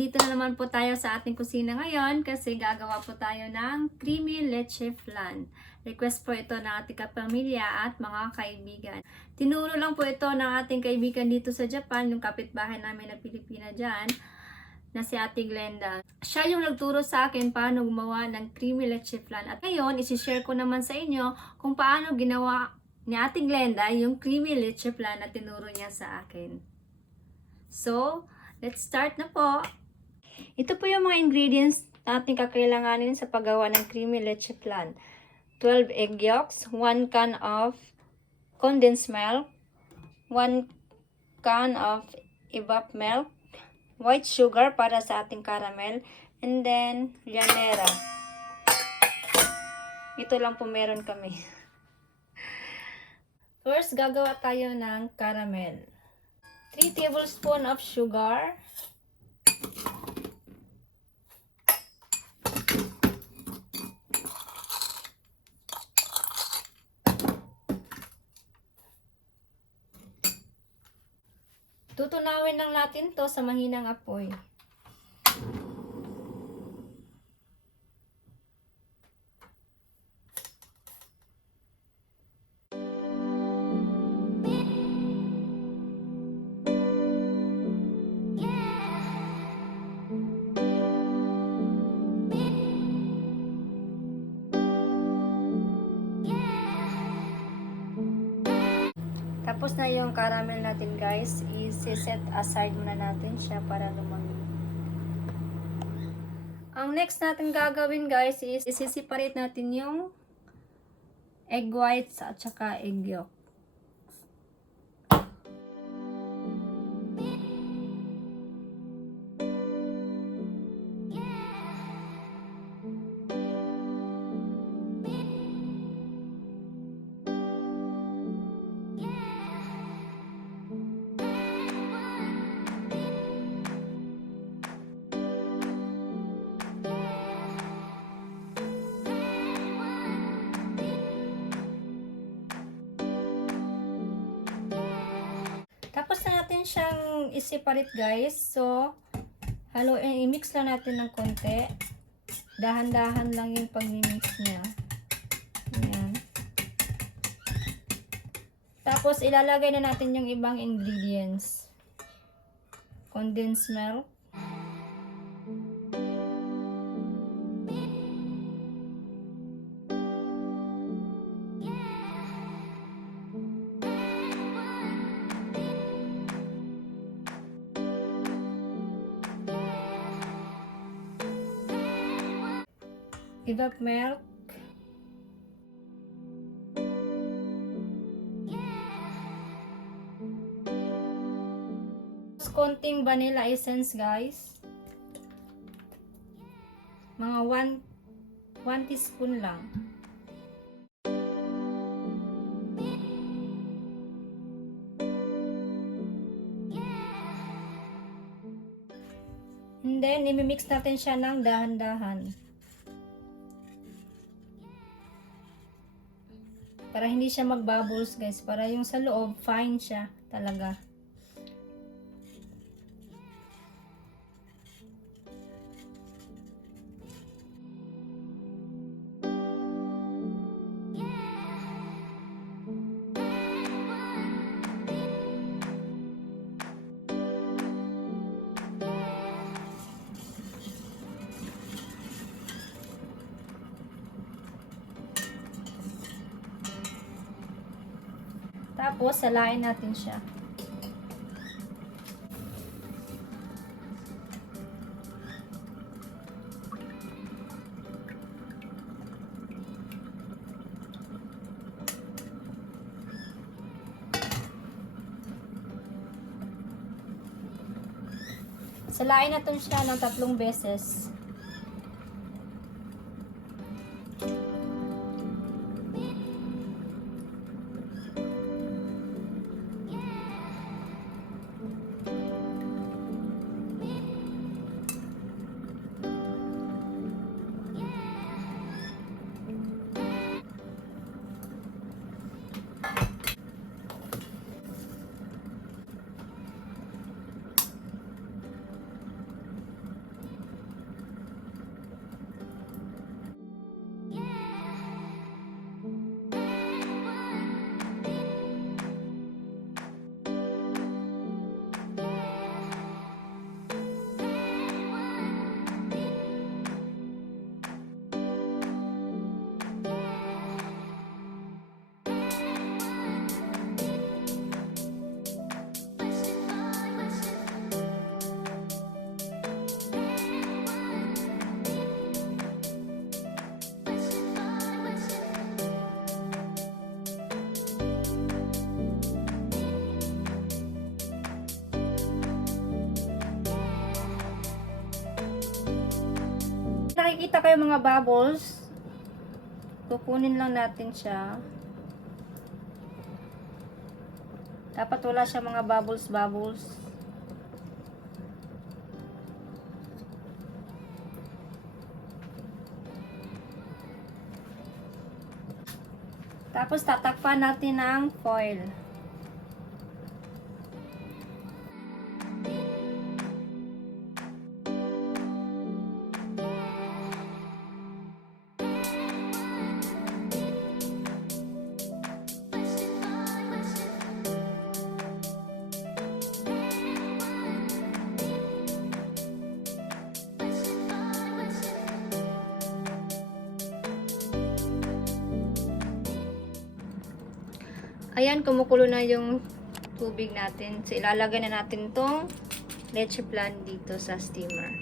nandito na naman po tayo sa ating kusina ngayon kasi gagawa po tayo ng creamy leche flan. Request po ito ng ating kapamilya at mga kaibigan. Tinuro lang po ito ng ating kaibigan dito sa Japan, yung kapitbahay namin na Pilipina dyan, na si Ate Glenda. Siya yung nagturo sa akin paano gumawa ng creamy leche flan. At ngayon, isi-share ko naman sa inyo kung paano ginawa ni Ate Glenda yung creamy leche flan na tinuro niya sa akin. So, let's start na po. Ito po yung mga ingredients na ating kakailanganin sa paggawa ng creamy leche flan. 12 egg yolks, 1 can of condensed milk, 1 can of evap milk, white sugar para sa ating caramel, and then llanera. Ito lang po meron kami. First, gagawa tayo ng caramel. 3 tablespoons of sugar, tutunawin lang natin to sa mahinang apoy. Tapos na yung caramel natin guys, i-set aside muna natin siya para lumamig. Ang next natin gagawin guys is isi-separate natin yung egg whites at saka egg yolk. Tapos na natin siyang i-separate guys. So, i-mix lang natin ng konti. Dahan-dahan lang yung pag-mix niya. Ayan. Tapos, ilalagay na natin yung ibang ingredients. Condensed milk. Evap milk, konting vanilla essence guys, mga 1 teaspoon lang. And then i-mix natin siya ng dahan-dahan. Para hindi siya mag-bubbles guys. Para yung sa loob, fine siya talaga. Tapos, salain natin siya. Salain natin siya ng 3 beses. nakikita kayo mga bubbles, kukunin lang natin siya. Dapat wala siya mga bubbles. Tapos tatakpan natin ng foil. Ayan, kumukulo na yung tubig natin. So, ilalagay na natin tong leche flan dito sa steamer.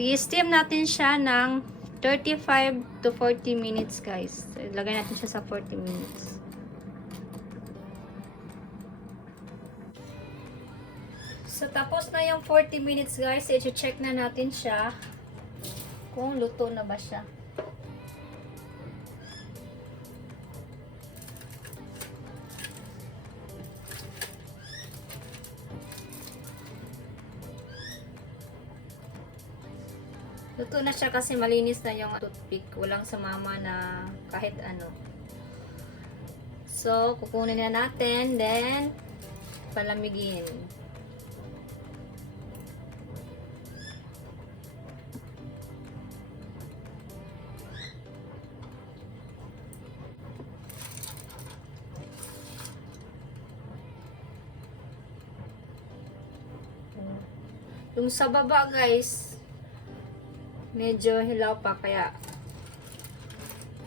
I-steam natin siya ng 35 to 40 minutes, guys. So, ilagay natin siya sa 40 minutes. So, tapos na yung 40 minutes, guys. I-check na natin siya kung luto na ba siya. Luto na siya kasi malinis na yung toothpick. Walang sumama na kahit ano. So, kukunin na natin. Then, palamigin. Yung sa baba, guys, medyo hilaw pa, kaya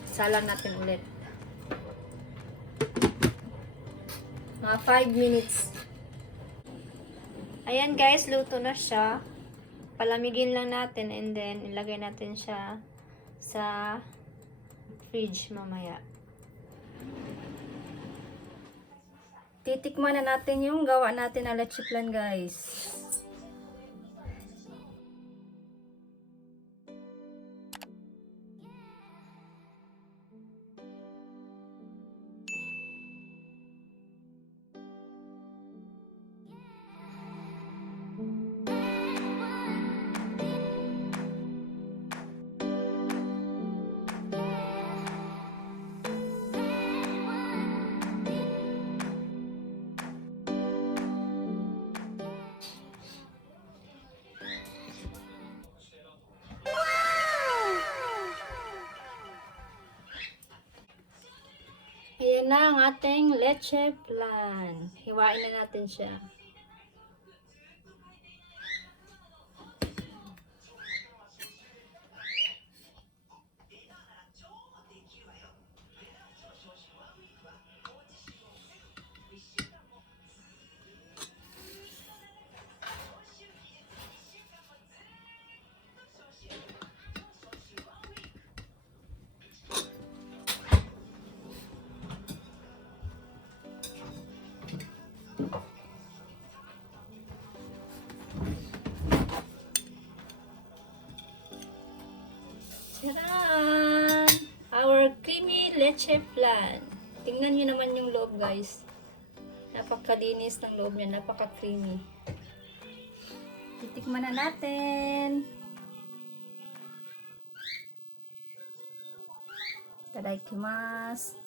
salang natin ulit. Mga 5 minutes. Ayan, guys, luto na siya. Palamigin lang natin and then ilagay natin siya sa fridge mamaya. Titikman na natin yung gawa natin na leche flan, guys. Ayan na ang ating leche flan. Hiwain na natin siya. Tadaan! Our creamy leche flan. Tingnan nyo naman yung loob, guys. Napakalinis ng loob niya. Napaka-creamy. Titikman na natin. Itadakimasu.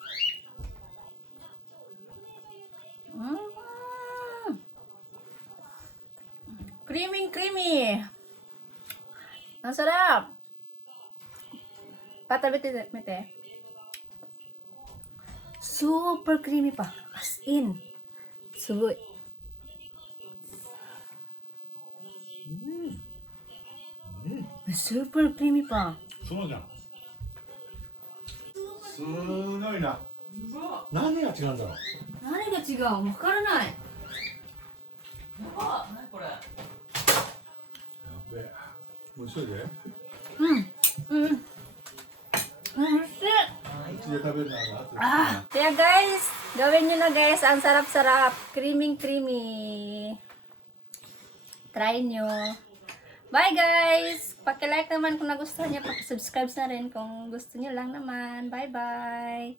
Creamy! Ang sarap! Patabit mete. Super creamy pa. As in. Sugoy. Super creamy pa. そうじゃん。すごいな。何が違うんだろう。何が違う？わからない。何これ。やべえ。もう急いで。うん。で食べるなら後で。 Kaya guys, gawin nyo na guys. Ang sarap-sarap. Creamy. Try nyo. Bye guys! Paki-like naman kung nagustuhan nyo. Paki-subscribe na rin kung gusto nyo lang naman. Bye-bye!